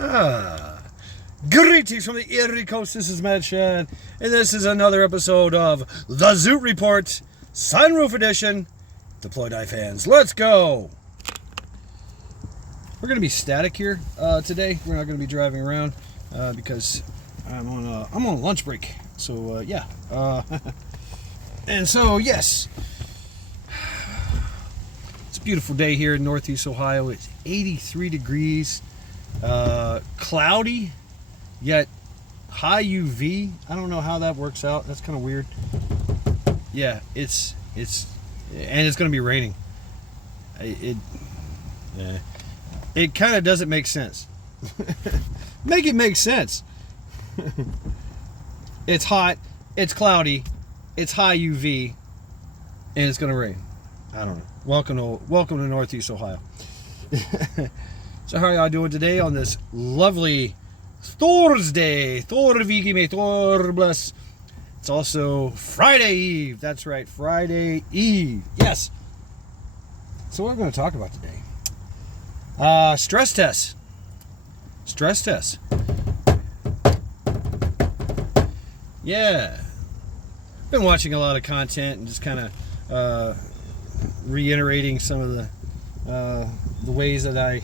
Ah, greetings from the Erie Coast. This is Matt Shad, and this is another episode of the Zoot Report, Sunroof Edition. Deployed eye fans, let's go. We're going to be static here today. We're not going to be driving around because I'm on a lunch break. So yeah, and so yes, it's a beautiful day here in Northeast Ohio. It's 83 degrees. Cloudy, yet high UV. I don't know how that works out. That's kind of weird. Yeah, it's and it's going to be raining. It kind of doesn't make sense. Make it make sense. It's hot, it's cloudy, it's high UV, and it's going to rain. I don't know. Welcome to Northeast Ohio. So how are y'all doing today on this lovely Thursday? It's also Friday Eve. That's right, Friday Eve. Yes. So what are we going to talk about today? Stress tests. Stress tests. Yeah. Been watching a lot of content and just kind of reiterating some of the ways that I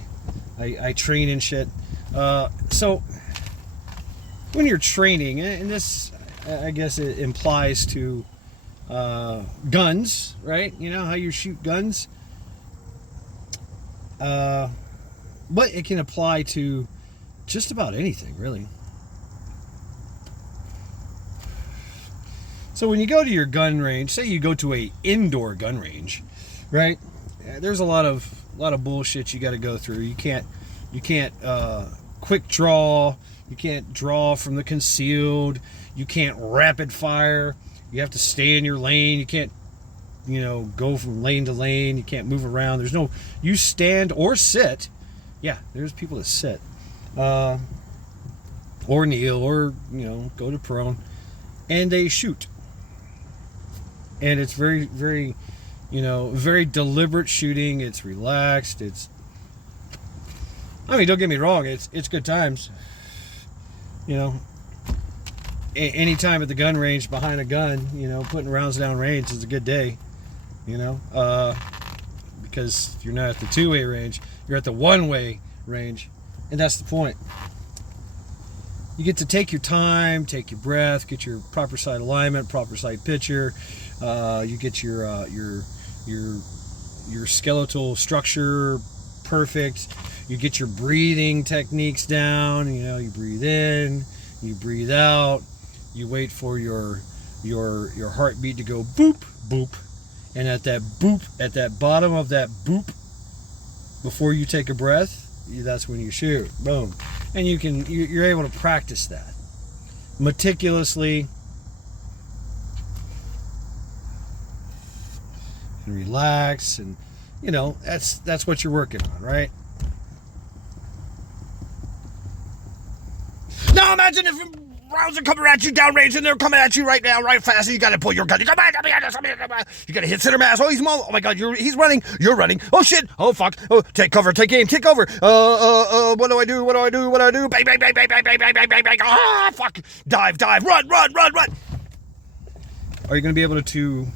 train and shit. So when you're training, and this I guess it implies to guns, right? You know how you shoot guns, but it can apply to just about anything, really. So when you go to your gun range, say you go to a indoor gun range, right? There's a lot of bullshit you got to go through. You can't quick draw. You can't draw from the concealed. You can't rapid fire. You have to stay in your lane. You can't, go from lane to lane. You can't move around. You stand or sit. Yeah, there's people that sit, or kneel, or go to prone, and they shoot. And it's very, very, very deliberate shooting. It's relaxed. Don't get me wrong. It's good times. Any time at the gun range behind a gun, putting rounds down range is a good day. Because you're not at the two-way range. You're at the one-way range, and that's the point. You get to take your time, take your breath, get your proper sight alignment, proper sight picture. You get your skeletal structure perfect. You get your breathing techniques down. You breathe in, you breathe out. You wait for your heartbeat to go boop boop, and at that boop, at that bottom of that boop, before you take a breath, that's when you shoot. Boom, and you're able to practice that meticulously. And relax, and that's what you're working on, right? Now imagine if rounds are coming at you downrange and they're coming at you right now, right fast, and you gotta pull your gun. You gotta hit center mass. Oh, he's oh my god, he's running. You're running. Oh shit. Oh fuck. Oh, take cover. Take aim. Take over. What do I do? Bang, bang, bang, bang, bang, bang, bang, bang, bang, bang. Ah, fuck. Dive. Run. Are you gonna be able to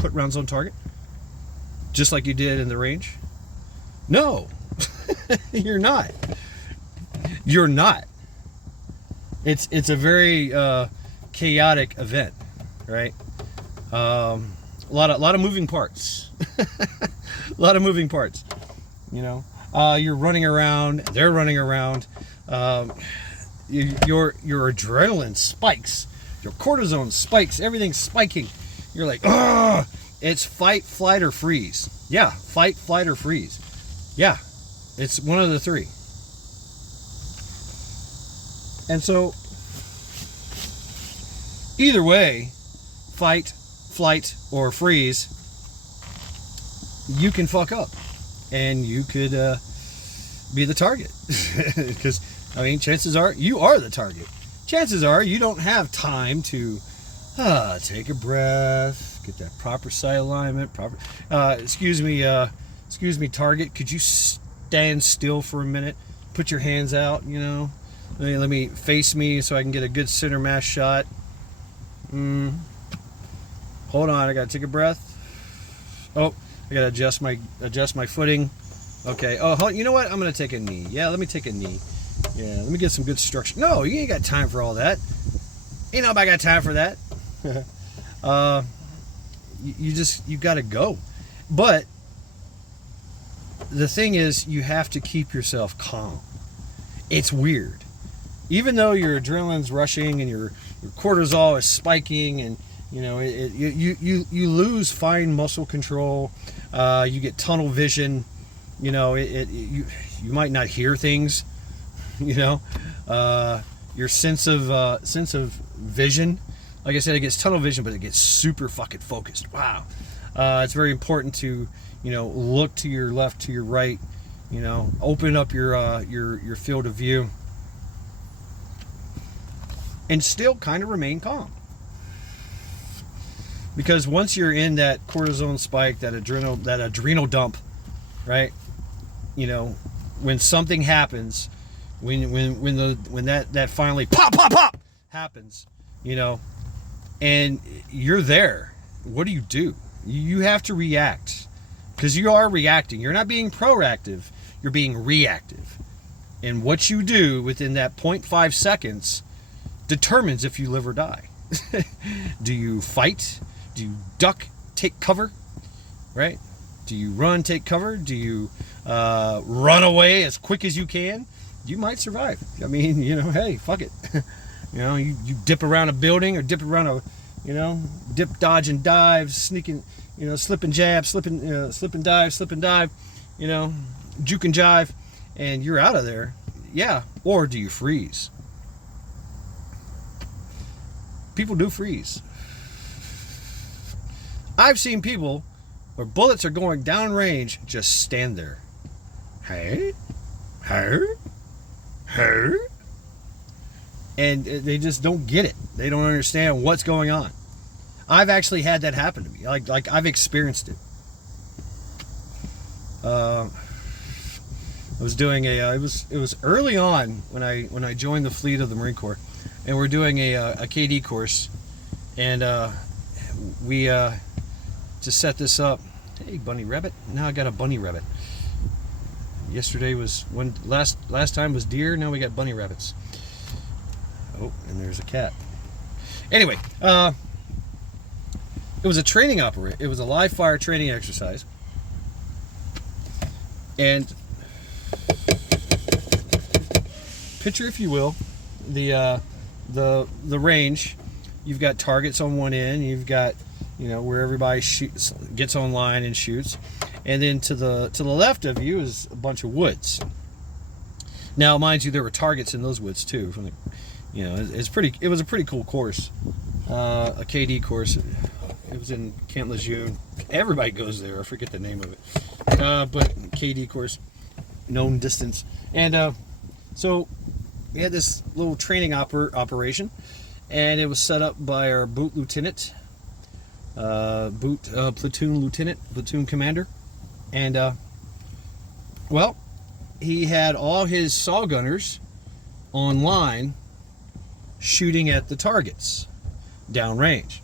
put rounds on target, just like you did in the range? No, you're not. You're not. It's a very chaotic event, right? A lot of moving parts. A lot of moving parts. You're running around. They're running around. Your adrenaline spikes. Your cortisone spikes. Everything's spiking. You're like, ugh! It's fight, flight, or freeze. Yeah, fight, flight, or freeze. Yeah, it's one of the three. And so, either way, fight, flight, or freeze, you can fuck up. And you could be the target. Because, chances are, you are the target. Chances are, you don't have time to take a breath, get that proper sight alignment, excuse me, target, could you stand still for a minute? put your hands out, you know. Let me face me so I can get a good center mass shot. Hold on, I gotta take a breath. Oh, I gotta adjust my footing. Okay. Oh, you know what? I'm gonna take a knee. Yeah, let me take a knee. Yeah, let me get some good structure. No, you ain't got time for all that. Ain't nobody got time for that. You gotta go. But the thing is, you have to keep yourself calm. It's weird. Even though your adrenaline's rushing and your cortisol is spiking, and you know you lose fine muscle control. You get tunnel vision. You know you might not hear things. You know your sense of vision. Like I said, it gets tunnel vision, but it gets super fucking focused. Wow. It's very important to look to your left, to your right. You know, open up your field of view. And still kind of remain calm. Because once you're in that cortisone spike, that adrenal dump, right? You know, when something happens, when that finally pop happens, you know, and you're there, what do? You have to react. Because you are reacting. You're not being proactive, you're being reactive. And what you do within that 0.5 seconds determines if you live or die. Do you fight? Do you duck, take cover? Right? Do you run, take cover? Do you run away as quick as you can? You might survive. I mean, hey, fuck it. You dip around a building or dip around dip, dodge, and dive, sneaking, slip and jab, slip and dive, juke and jive, and you're out of there. Yeah. Or do you freeze? People do freeze. I've seen people where bullets are going down range just stand there. Hey. And they just don't get it. They don't understand what's going on. I've actually had that happen to me. Like I've experienced it. I was doing it was early on when I joined the fleet of the Marine Corps, and we're doing a KD course, and we to set this up. Hey, bunny rabbit. Now I got a bunny rabbit. Yesterday was last time was deer. Now we got bunny rabbits. Oh, and there's a cat. Anyway, it was a training operation. It was a live fire training exercise, and picture, if you will, the range. You've got targets on one end. You've got where everybody gets online and shoots, and then to the left of you is a bunch of woods. Now, mind you, there were targets in those woods too. It was a pretty cool course, a KD course. It was in Camp Lejeune. Everybody goes there. I forget the name of it, but KD course, known distance. And so we had this little training operation, and it was set up by our boot lieutenant, platoon lieutenant, platoon commander, and he had all his saw gunners online shooting at the targets downrange.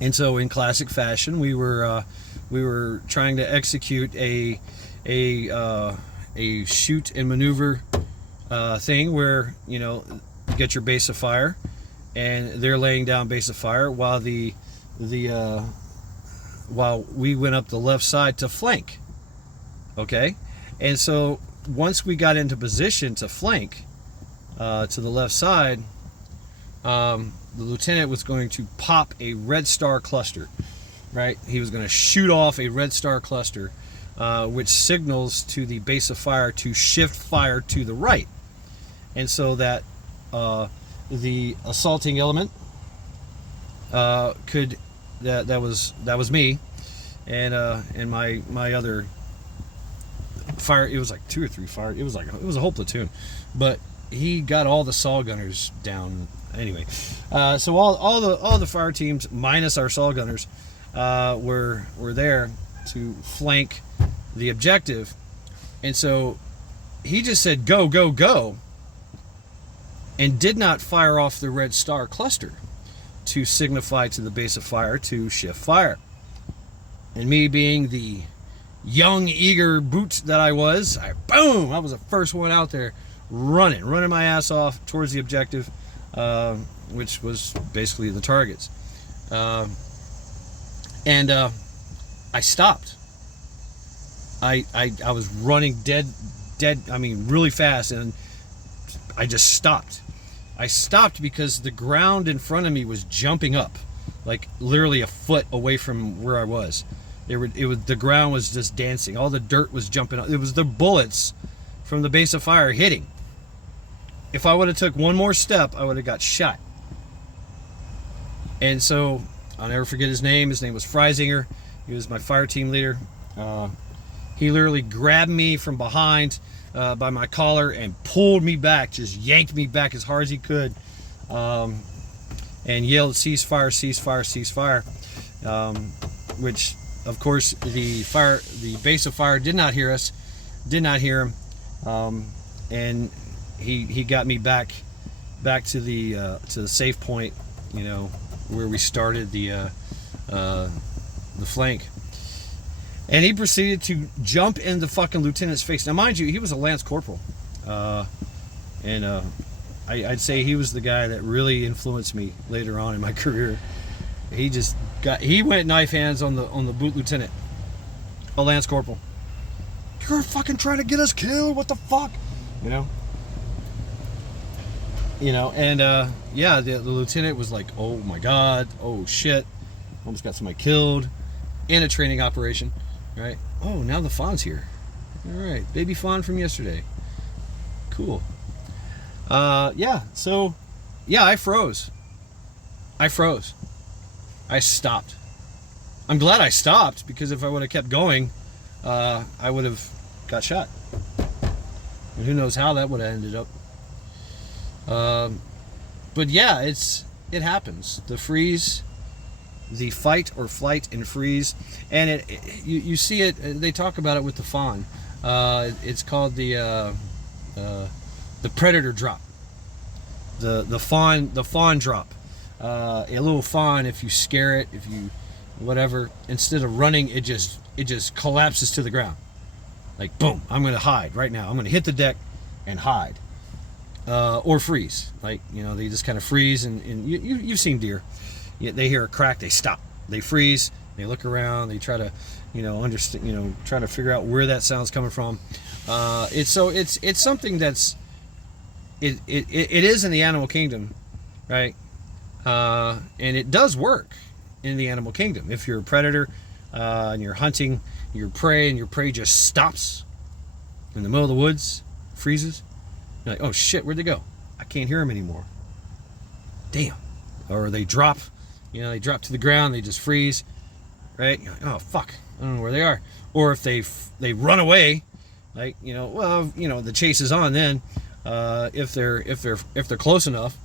And so, in classic fashion, we were trying to execute a shoot and maneuver thing where you get your base of fire, and they're laying down base of fire while while we went up the left side to flank. Okay, and so once we got into position to flank to the left side, the lieutenant was going to pop a red star cluster. Right, he was going to shoot off a red star cluster, which signals to the base of fire to shift fire to the right, and so that the assaulting element could that was me, and my other fire. It was like 2 or 3 fire. It was a whole platoon, but he got all the saw gunners down anyway. So all the fire teams minus our saw gunners were there to flank the objective, and so he just said, go, go, go, and did not fire off the red star cluster to signify to the base of fire to shift fire. And me being the young, eager boot that I was, I was the first one out there running my ass off towards the objective, which was basically the targets. And I stopped. I was running dead, I mean, really fast, and I just stopped. I stopped because the ground in front of me was jumping up, like literally a foot away from where I was. The ground was just dancing. All the dirt was jumping up. It was the bullets from the base of fire hitting. If I would have took one more step, I would have got shot. And so I'll never forget his name. His name was Freisinger. He was my fire team leader. He literally grabbed me from behind by my collar and pulled me back, just yanked me back as hard as he could, and yelled, "Cease fire, cease fire, cease fire," which, of course, the base of fire did not hear us, did not hear him, and he got me back to the safe point, you know, where we started the flank. And he proceeded to jump in the fucking lieutenant's face. Now, mind you, he was a lance corporal, and I'd say he was the guy that really influenced me later on in my career. He went knife hands on the boot lieutenant, a lance corporal. You're fucking trying to get us killed. What the fuck, you know? And yeah, the lieutenant was like, "Oh my god, oh shit, almost got somebody killed in a training operation." Right? Oh, now the fawn's here. All right, baby fawn from yesterday. Cool. Yeah. So, yeah, I froze. I stopped. I'm glad I stopped, because if I would have kept going, I would have got shot. And who knows how that would have ended up. But yeah, it happens. The freeze. The fight or flight and freeze, and you see it. They talk about it with the fawn. It's called the predator drop. The fawn drop. A little fawn, if you scare it, if you whatever, instead of running, it just collapses to the ground. Like, boom! I'm going to hide right now. I'm going to hit the deck and hide, or freeze. Like, you know, they just kind of freeze, and you've seen deer. They hear a crack, they stop, they freeze, they look around, they try to, understand, try to figure out where that sound's coming from. It's something that's it is in the animal kingdom, right? And it does work in the animal kingdom. If you're a predator and you're hunting your prey, and your prey just stops in the middle of the woods, freezes, you're like, "Oh shit, where'd they go? I can't hear them anymore." Damn. Or they drop. They drop to the ground, they just freeze, right? You're like, "Oh fuck, I don't know where they are." Or if they run away, like, the chase is on. Then, if they're close enough,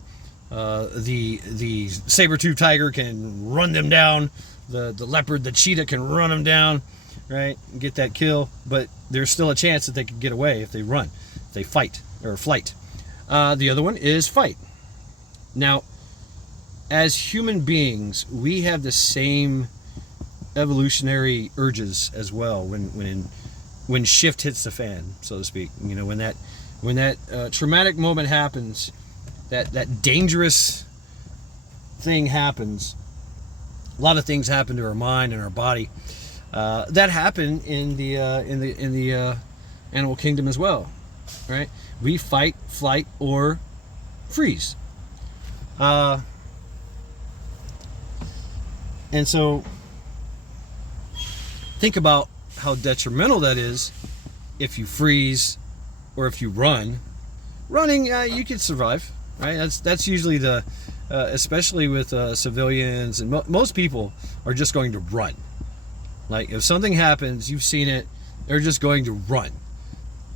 the saber-toothed tiger can run them down. The leopard, the cheetah can run them down, right? And get that kill. But there's still a chance that they could get away if they run, if they fight or flight. The other one is fight. Now, as human beings, we have the same evolutionary urges as well when shift hits the fan, so to speak. When that traumatic moment happens, that dangerous thing happens. A lot of things happen to our mind and our body that happen in the animal kingdom as well, right? We fight, flight, or freeze. And so, think about how detrimental that is if you freeze or if you run. Running, you can survive, right? That's usually especially with civilians, and most people are just going to run. Like, if something happens, you've seen it, they're just going to run.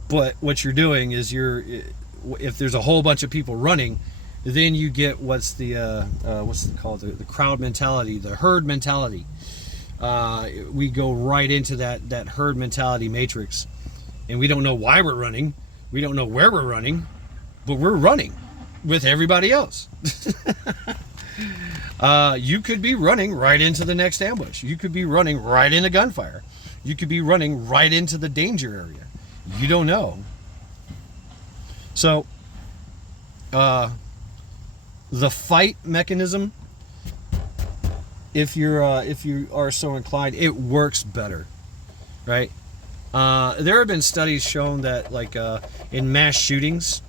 But what you're doing is if there's a whole bunch of people running, then you get what's it called? The crowd mentality, the herd mentality. We go right into that herd mentality matrix, and we don't know why we're running. We don't know where we're running, but we're running with everybody else. You could be running right into the next ambush. You could be running right into gunfire. You could be running right into the danger area. You don't know. So, the fight mechanism, if you are so inclined, it works better, right? There have been studies shown that, like, in mass shootings,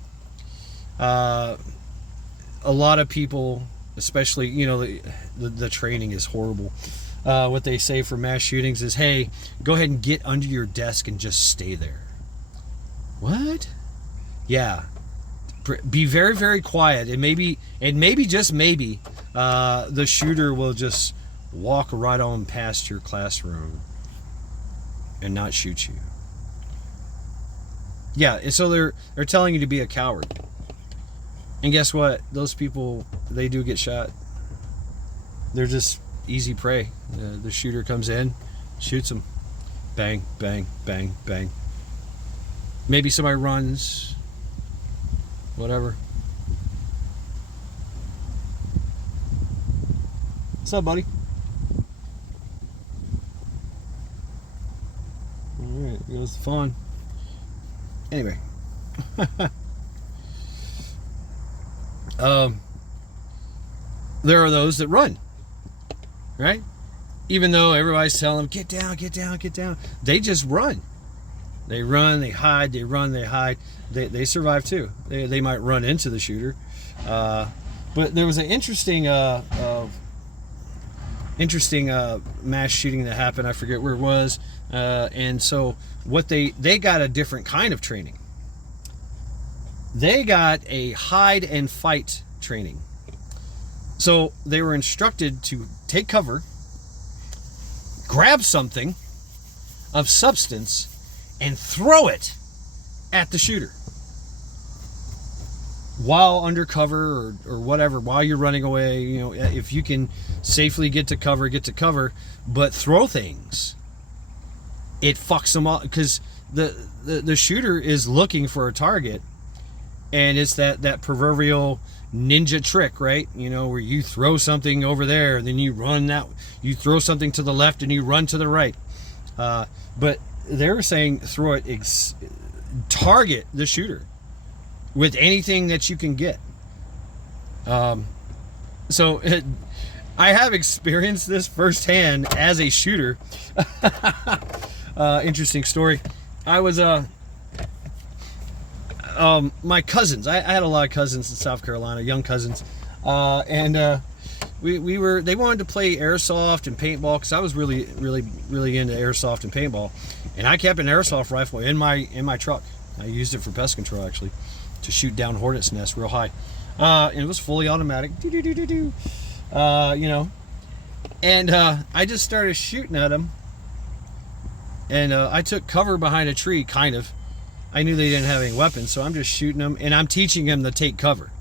a lot of people, especially, you know, the training is horrible. What they say for mass shootings is, hey, go ahead and get under your desk and just stay there. What? Yeah. Be very, very quiet. And maybe just maybe, the shooter will just walk right on past your classroom and not shoot you. Yeah, and so they're telling you to be a coward. And guess what? Those people, they do get shot. They're just easy prey. The shooter comes in, shoots them. Bang, bang, bang, bang. Maybe somebody runs. Whatever. What's up, buddy? Alright, it was fun. Anyway. There are those that run, right? Even though everybody's telling them, get down, get down, get down. They just run. They run, they hide, they run, they hide. They survive too. They might run into the shooter. But there was an interesting mass shooting that happened. I forget where it was. And so what they got a different kind of training. They got a hide and fight training. So they were instructed to take cover, grab something of substance, and throw it at the shooter while under cover or whatever, while you're running away. You know, if you can safely get to cover, but throw things. It fucks them up, because the shooter is looking for a target, and it's that proverbial ninja trick, right? You know, where you throw something over there, and then you run that. You throw something to the left, and you run to the right. But they're saying throw it, target the shooter with anything that you can get. So I have experienced this firsthand as a shooter. Interesting story. I was my cousins. I had a lot of cousins in South Carolina, young cousins, and they wanted to play airsoft and paintball, because I was really into airsoft and paintball, and I kept an airsoft rifle in my truck. I used it for pest control, actually, to shoot down hornets' nests real high, and it was fully automatic. You know, and I just started shooting at them, and I took cover behind a tree, kind of. I knew they didn't have any weapons, so I'm just shooting them, and I'm teaching them to take cover.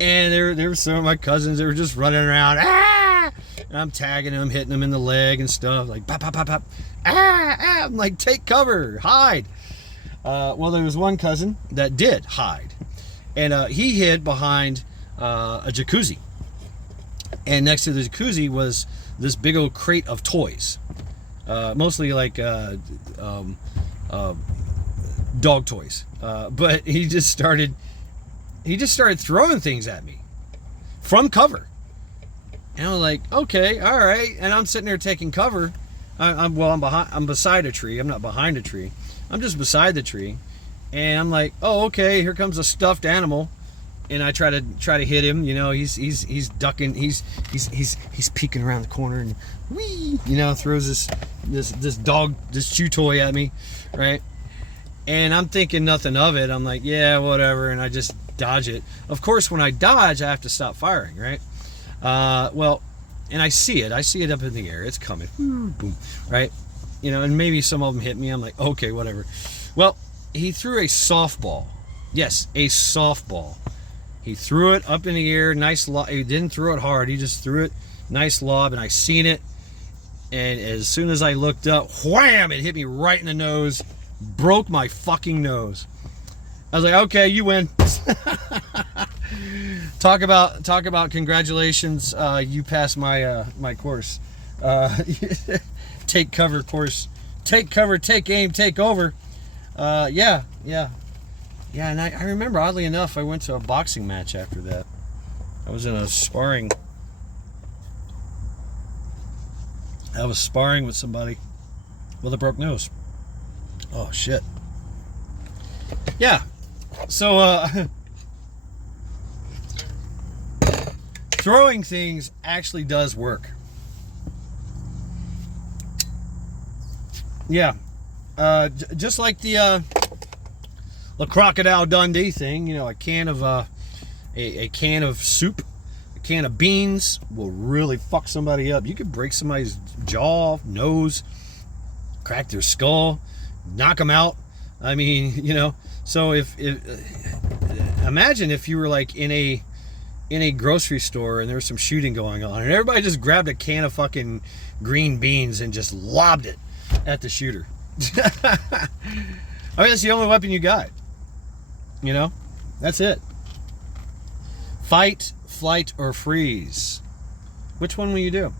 And there were some of my cousins that were just running around, and I'm tagging them, hitting them in the leg and stuff, like pop, pop, pop, pop, I'm like, take cover, hide. Well, there was one cousin that did hide, and he hid behind a jacuzzi, and next to the jacuzzi was this big old crate of toys, mostly like dog toys, but he just started throwing things at me from cover, and I was like, okay, all right. And I'm sitting there taking cover. I'm beside a tree. I'm not behind a tree. I'm just beside the tree, and I'm like, oh, okay, here comes a stuffed animal, and I try to hit him. You know, he's ducking. He's peeking around the corner, and whee, you know, throws this dog, this chew toy at me, right? And I'm thinking nothing of it. I'm like, yeah, whatever. And I just dodge it. Of course, when I dodge, I have to stop firing, right? Well, and I see it up in the air. It's coming. Boom, right? You know, and maybe some of them hit me. I'm like, okay, whatever. Well, he threw a softball. Yes, a softball. He threw it up in the air. Nice lob. He didn't throw it hard. He just threw it. Nice lob. And I seen it. And as soon as I looked up, wham, it hit me right in the nose. Broke my fucking nose. I was like, okay, you win. Talk about congratulations. You passed my my course. Take cover course. Take cover, take aim, take over. Yeah. And I remember, oddly enough, I went to a boxing match after that. I was sparring with somebody with a broke nose. Oh, shit. Yeah. So, throwing things actually does work. Yeah. Just like the Crocodile Dundee thing, you know, a can of a can of soup, a can of beans will really fuck somebody up. You could break somebody's jaw, nose, crack their skull, knock them out. I mean, you know, so if imagine if you were like in a grocery store and there was some shooting going on and everybody just grabbed a can of fucking green beans and just lobbed it at the shooter. I mean, that's the only weapon you got. You know, that's it. Fight, flight, or freeze. Which one will you do?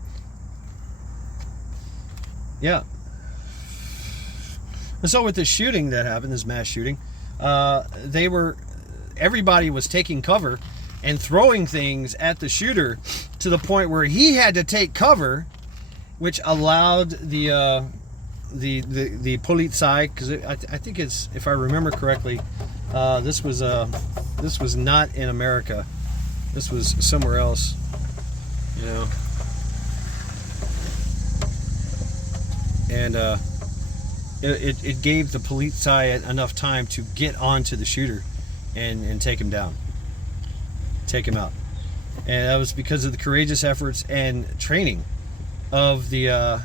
Yeah. And so with the shooting that happened, this mass shooting, everybody was taking cover and throwing things at the shooter to the point where he had to take cover, which allowed the Polizei, because I think it's, if I remember correctly, this was not in America. This was somewhere else, you know. And it gave the Polizei enough time to get onto the shooter and take him down, take him out. And that was because of the courageous efforts and training of the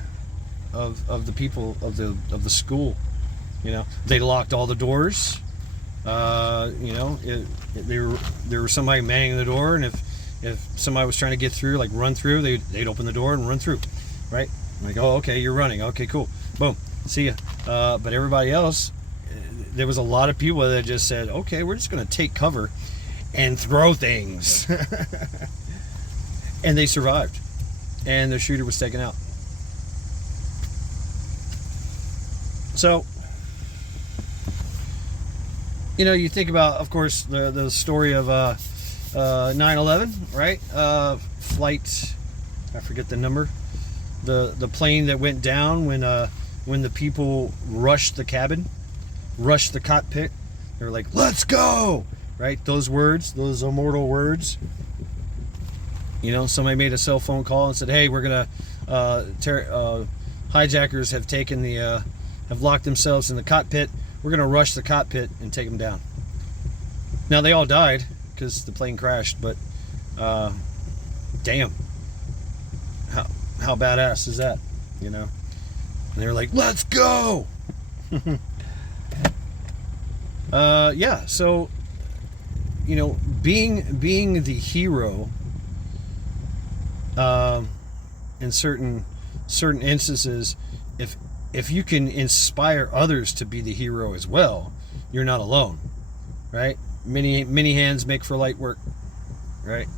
of the people of the school. You know, they locked all the doors. You know, there was somebody manning the door, and if somebody was trying to get through, like run through, they'd open the door and run through, right? Like, oh, okay, you're running. Okay, cool. Boom. See ya. But everybody else, there was a lot of people that just said, okay, we're just going to take cover and throw things. And they survived. And the shooter was taken out. So, you know, you think about, of course, the story of 9/11, right? Flight, I forget the number. The plane that went down when the people rushed the cabin, rushed the cockpit. They were like, "Let's go!" Right? Those words, those immortal words. You know, somebody made a cell phone call and said, "Hey, we're gonna hijackers have taken have locked themselves in the cockpit. We're gonna rush the cockpit and take them down." Now they all died because the plane crashed, but damn, how badass is that? You know, and they were like, "Let's go!" Yeah. So, you know, being the hero in certain instances, if you can inspire others to be the hero as well, you're not alone, right? Many hands make for light work, right?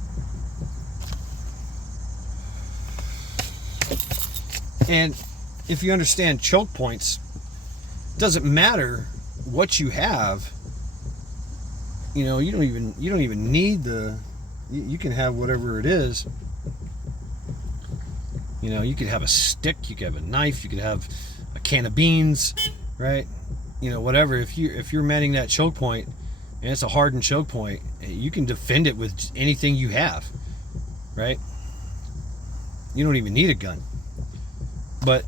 And if you understand choke points, it doesn't matter what you have. You know, you don't even need you can have whatever it is. You know, you could have a stick, you could have a knife, you could have a can of beans, right? You know, whatever. If you're manning that choke point and it's a hardened choke point, you can defend it with anything you have, right? You don't even need a gun. But,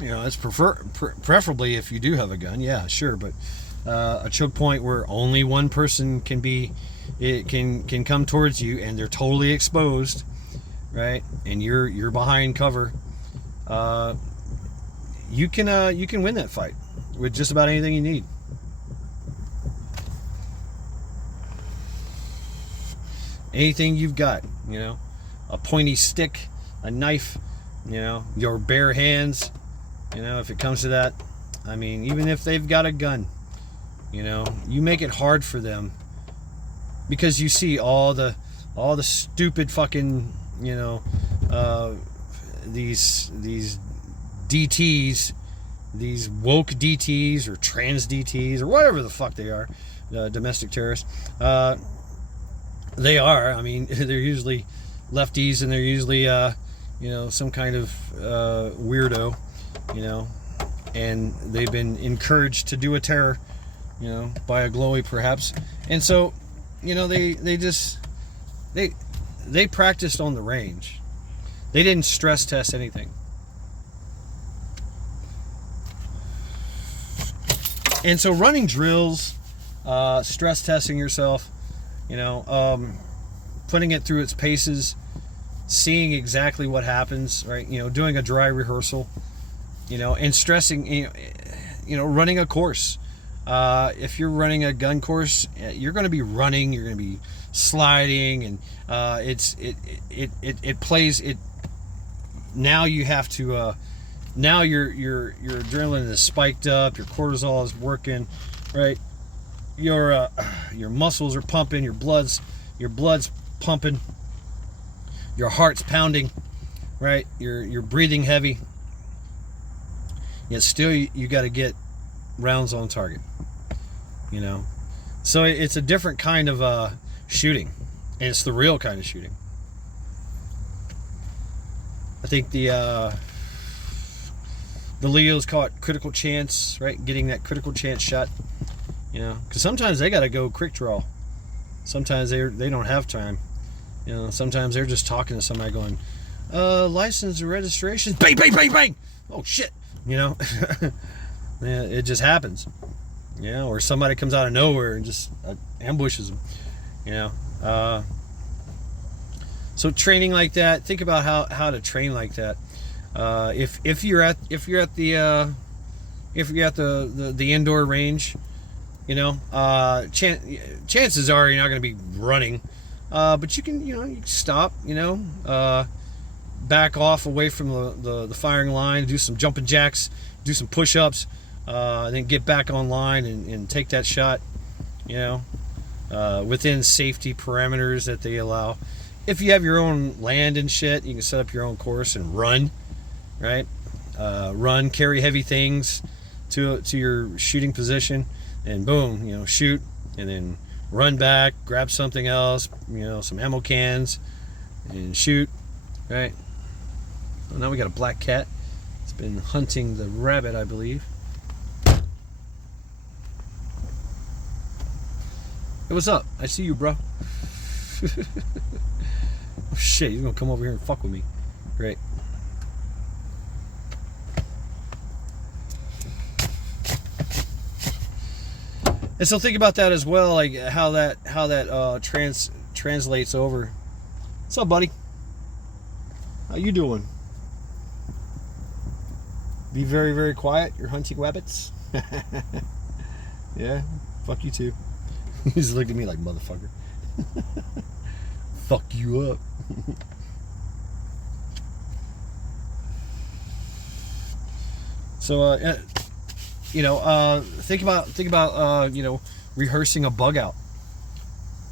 you know, it's preferably if you do have a gun, yeah, sure. But a choke point where only one person can come towards you and they're totally exposed, right? And you're behind cover. You can win that fight with just about anything you need. Anything you've got, you know, a pointy stick, a knife, you know, your bare hands, you know, if it comes to that. I mean, even if they've got a gun, You know, you make it hard for them because you see all the stupid fucking, you know, these DTs, these woke DTs or trans DTs or whatever the fuck they are, domestic terrorists. They are. I mean, they're usually lefties, and they're usually, you know, some kind of weirdo, you know, and they've been encouraged to do a terror, you know, by a glowy perhaps. And so, you know, they practiced on the range. They didn't stress test anything. And so running drills, stress testing yourself, you know, putting it through its paces, seeing exactly what happens, right? You know, doing a dry rehearsal, you know, and stressing, you know, running a course. If you're running a gun course, you're going to be running, you're going to be sliding, and it plays it. Now you have to. Now your adrenaline is spiked up, your cortisol is working, right? Your muscles are pumping, your blood's pumping, your heart's pounding, right? You're breathing heavy. Yet still you got to get rounds on target, you know. So it's a different kind of shooting, and it's the real kind of shooting. I think the Leos call it critical chance, right? Getting that critical chance shot, you know, because sometimes they got to go quick draw. Sometimes they don't have time, you know. Sometimes they're just talking to somebody, going, license and registration, bang, bang, bang, bang. Oh shit, you know. Yeah, it just happens, you know. Or somebody comes out of nowhere and just ambushes them, you know. So training like that, think about how to train like that. If you're at the indoor range, you know, chances are you're not going to be running, but you can stop, you know, back off away from the firing line, do some jumping jacks, do some push-ups, then get back online and take that shot, you know, within safety parameters that they allow. If you have your own land and shit, you can set up your own course and run, right? Run, carry heavy things to your shooting position, and boom, you know, shoot, and then run back, grab something else, you know, some ammo cans, and shoot, right? Well, now we got a black cat. It's been hunting the rabbit, I believe. Hey, what's up? I see you, bro. Oh shit, he's gonna come over here and fuck with me. Great. And so think about that as well, like how that translates over. What's up, buddy? How you doing? Be very, very quiet. You're hunting rabbits. Yeah, fuck you too. He's looking at me like, motherfucker. Fuck you up. So you know, think about you know, rehearsing a bug out,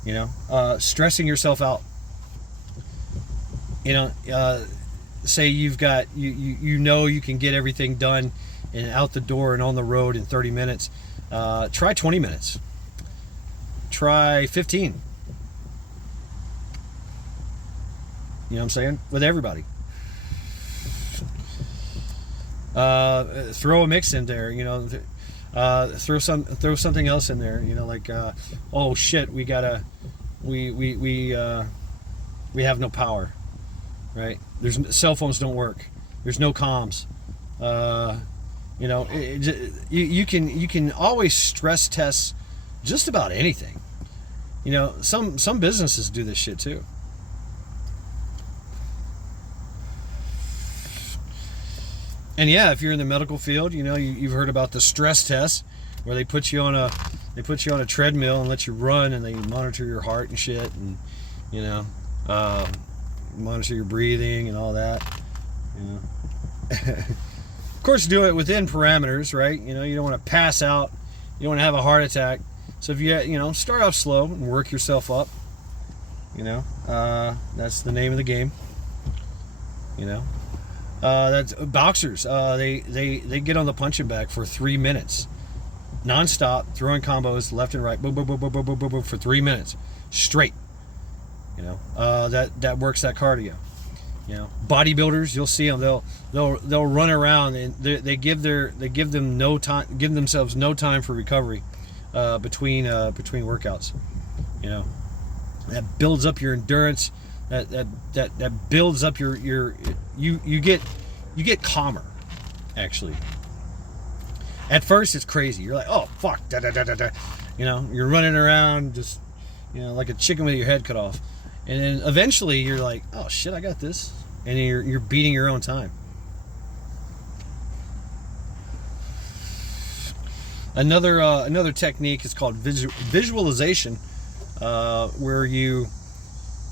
you know, stressing yourself out, you know. Say you've got you know you can get everything done and out the door and on the road in 30 minutes. Try 20 minutes. Try 15. You know what I'm saying? With everybody. Throw a mix in there, you know. Throw something else in there, you know, like oh shit, we have no power, right? There's cell phones don't work. There's no comms. You know, you can always stress test just about anything. You know, some businesses do this shit too. And yeah, if you're in the medical field, you know, you've heard about the stress test, where they put you on a treadmill and let you run, and they monitor your heart and shit, and you know, monitor your breathing and all that. You know, of course, do it within parameters, right? You know, you don't want to pass out You don't want to have a heart attack. So if you start off slow and work yourself up. That's the name of the game. That's boxers. They get on the punching bag for 3 minutes, non-stop, throwing combos left and right, boom, boom, boom, boom, boom, boom, boom, boom, for 3 minutes straight. That works that cardio. Bodybuilders, you'll see them. They'll run around, and they give themselves no time for recovery between workouts. That builds up your endurance. That builds up you get calmer, actually. At first it's crazy. You're like, oh fuck, da, da, da, da, da. You're running around just like a chicken with your head cut off. And then eventually you're like, oh shit, I got this. And you're beating your own time. Another technique is called visualization, where you,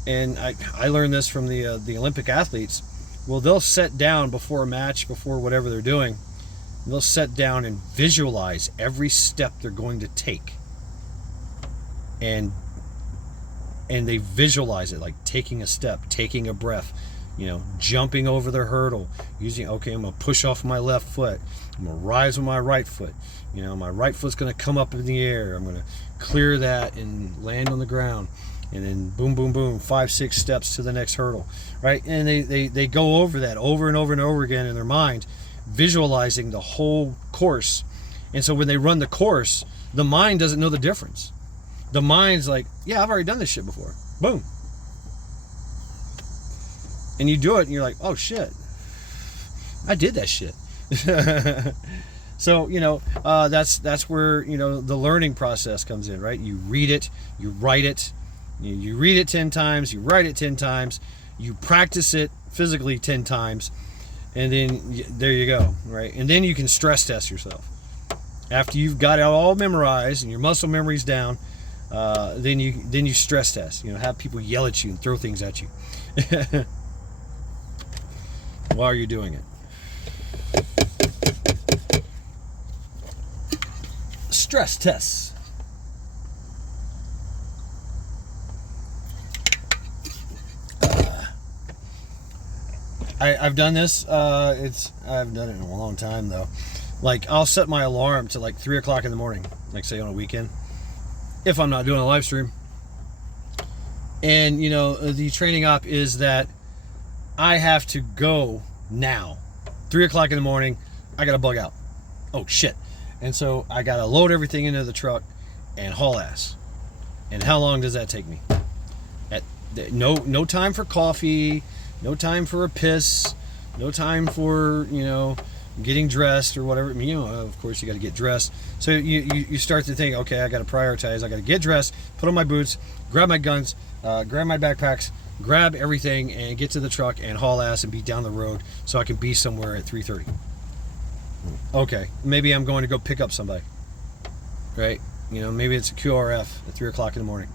and I learned this from the Olympic athletes. Well, they'll sit down before a match, before whatever they're doing. They'll sit down and visualize every step they're going to take. And they visualize it, like taking a step, taking a breath, jumping over the hurdle, I'm going to push off my left foot. I'm going to rise with my right foot. My right foot's going to come up in the air. I'm going to clear that and land on the ground. And then boom, boom, boom, 5-6 steps to the next hurdle, right? And they go over that over and over and over again in their mind, visualizing the whole course. And so when they run the course, the mind doesn't know the difference. The mind's like, yeah, I've already done this shit before. Boom. And you do it and you're like, oh shit, I did that shit. So, that's where, the learning process comes in, right? You read it, you write it, you read it 10 times, you write it 10 times, you practice it physically 10 times, and then there you go, right? And then you can stress test yourself. After you've got it all memorized and your muscle memory's down, then you stress test. Have people yell at you and throw things at you while you're doing it. Stress tests. I've done this. I've done it in a long time though. Like I'll set my alarm to like 3 o'clock in the morning, like say on a weekend, if I'm not doing a live stream. And the training op is that I have to go now. 3 o'clock in the morning, I gotta bug out. Oh shit. And so I gotta load everything into the truck and haul ass. And how long does that take me? No time for coffee, no time for a piss, no time for getting dressed or whatever. Of course you got to get dressed. So you start to think, okay, I got to prioritize. I got to get dressed, put on my boots, grab my guns, grab my backpacks, grab everything, and get to the truck and haul ass and be down the road so I can be somewhere at 3:30. Okay, maybe I'm going to go pick up somebody, right? Maybe it's a QRF at 3 o'clock in the morning.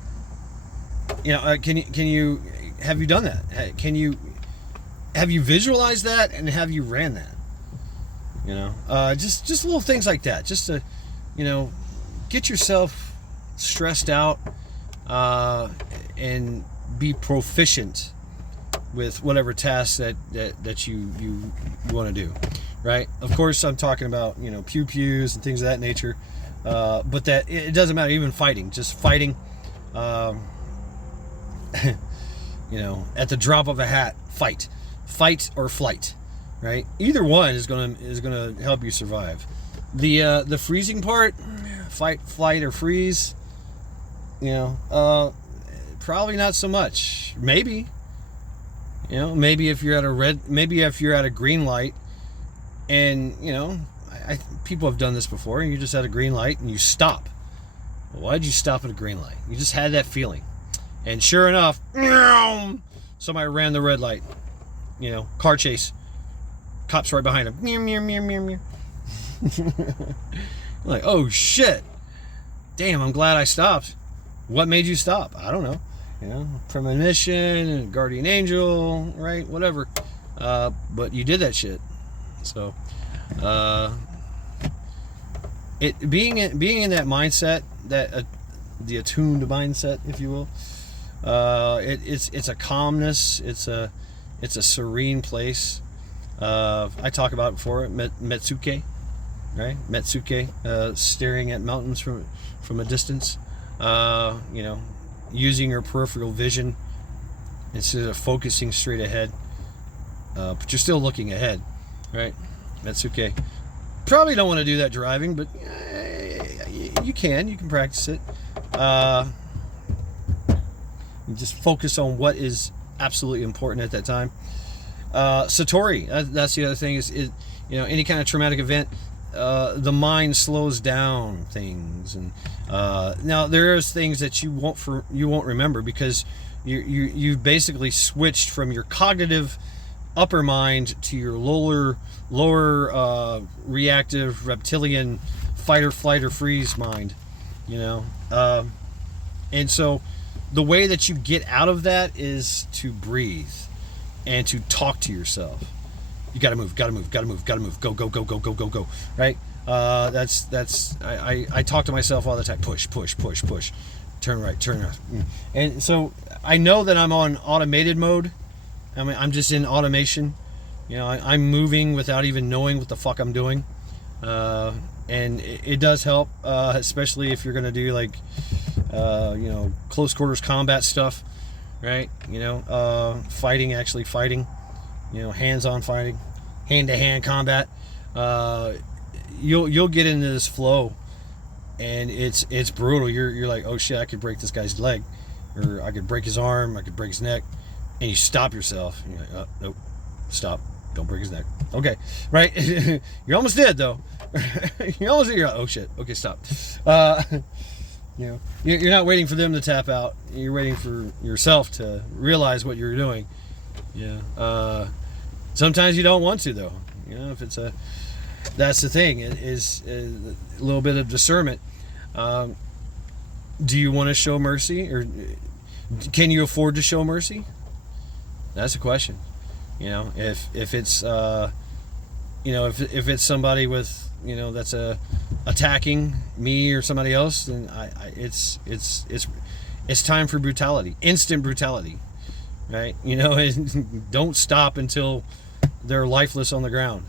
Can you have you done that? Have you visualized that, and have you ran that? Just little things like that, just to get yourselff stressed out and be proficient with whatever tasks that you want to do, right? Of course, I'm talking about pews and things of that nature, but that it doesn't matter. Even fighting, just fighting, at the drop of a hat, fight or flight, right? Either one is gonna help you survive. The freezing part, fight, flight, or freeze, probably not so much. Maybe if you're at a green light, and people have done this before, and you just had a green light and you stop. Well, why did you stop at a green light? You just had that feeling, and sure enough, somebody ran the red light. Car chase, cops right behind him. Meow, meow, meow, meow, meow. Like, oh shit, damn, I'm glad I stopped. What made you stop? I don't know. Premonition, guardian angel, right? Whatever. But you did that shit. So, being in that mindset, that the attuned mindset, if you will, it's a calmness, it's a serene place. I talk about it before, Metsuke, right? Metsuke, staring at mountains from a distance, using your peripheral vision instead of focusing straight ahead, but you're still looking ahead, right? Metsuke. Probably don't want to do that driving, but you can practice it. Just focus on what is absolutely important at that time. Satori, that's the other thing, is any kind of traumatic event, the mind slows down things, and now there's things that you won't remember, because you've basically switched from your cognitive upper mind to your lower reactive reptilian fight or flight or freeze mind, and so the way that you get out of that is to breathe and to talk to yourself. You gotta move, go, right? I talk to myself all the time. Push, turn right, turn left. And so I know that I'm on automated mode. I mean, I'm just in automation. I'm moving without even knowing what the fuck I'm doing. And it does help, especially if you're gonna do like, close quarters combat stuff, right? Actually fighting, hands-on fighting, hand-to-hand combat. You'll get into this flow, and it's brutal. You're like, oh shit, I could break this guy's leg, or I could break his arm, I could break his neck, and you stop yourself. And you're like, oh, nope, stop, don't break his neck. Okay, right? You're almost dead though. You're almost dead. You're like, oh shit, okay, stop. You're not waiting for them to tap out. You're waiting for yourself to realize what you're doing. Yeah. Sometimes you don't want to, though. If it's that's the thing. It is a little bit of discernment. Do you want to show mercy, or can you afford to show mercy? That's a question. If it's if it's somebody with that's attacking me or somebody else, then it's time for brutality, instant brutality, right? Don't stop until they're lifeless on the ground,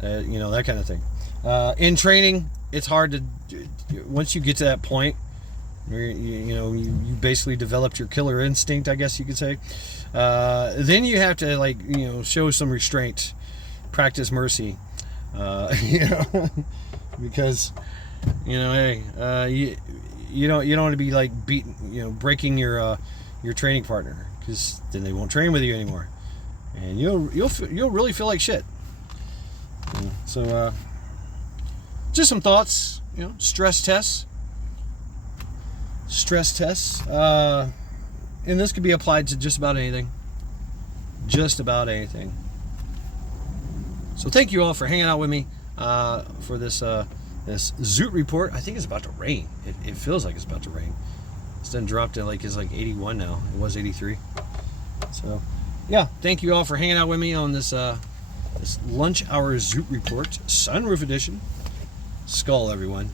that kind of thing. In training, it's hard to, once you get to that point where you basically developed your killer instinct, I guess you could say, then you have to show some restraint, practice mercy, because hey, you don't want to be like beating, breaking your training partner, because then they won't train with you anymore, and you'll really feel like shit. So just some thoughts. Stress tests, and this could be applied to just about anything. So thank you all for hanging out with me for this Zoot report. I think it's about to rain. It feels like it's about to rain. It's then dropped to it's 81 now. It was 83. So yeah, thank you all for hanging out with me on this this lunch hour Zoot report, Sunroof edition. Skull, everyone.